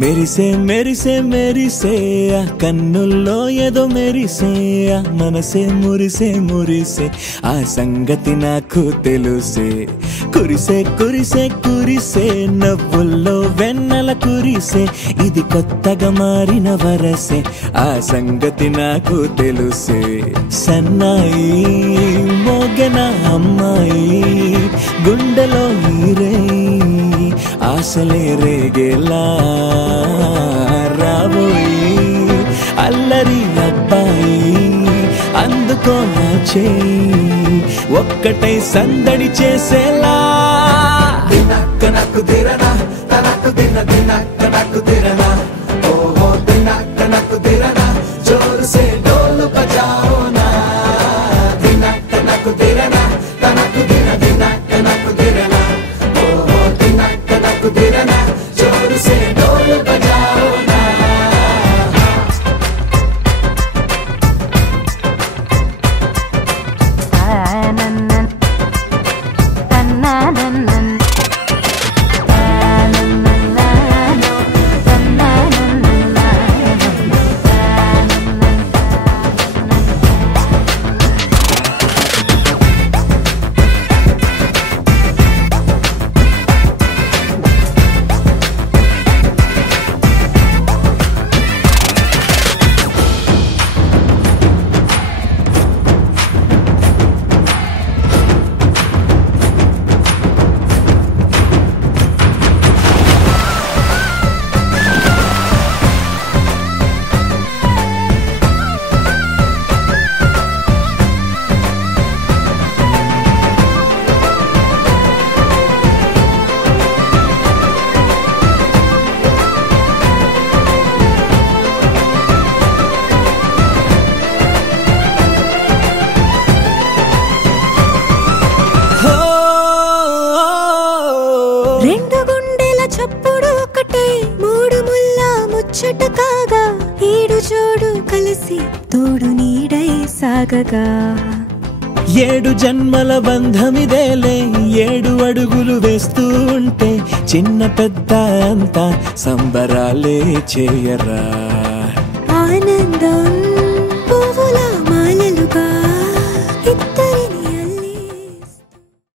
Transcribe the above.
మెరిసే మెరిసే మెరిసే కన్నుల్లో ఏదో మెరిసే మనసే మురిసే మురిసే ఆ సంగతి నాకు తెలుసే కురిసే కురిసే కురిసే నవ్వుల్లో వెన్నెల కురిసే ఇది కొత్తగా మారిన వరసే ఆ సంగతి నాకు తెలుసే సన్నాయి మోగెన అమ్మాయి గుండెలో హీరే ఆశలే రేగేలా రాబోయి అల్లరి అబ్బాయి అందుకో నా చేయి ఒక్కటై సందడి చేసేలా దినక్క నాకు దిరనా తనకు దిన దినక్క నాకు దిరనా ఓహో దినక్క నాకు దిరనా జోరు సే డోలు బజాओ నా దినక్క నాకు దిరనా తనకు దిన దినక్క నాకు దిరనా ఓహో దినక్క నాకు దిరనా జోరు సే డోలు బజాओ నా కాగా ఏడు జోడు కలిసి తోడు నీడై సాగగా ఏడు జన్మల బంధమిదేలే ఏడు అడుగులు వేస్తూ ఉంటే చిన్న పెద్ద అంతా సంబరాలే చేయరా ఆనందం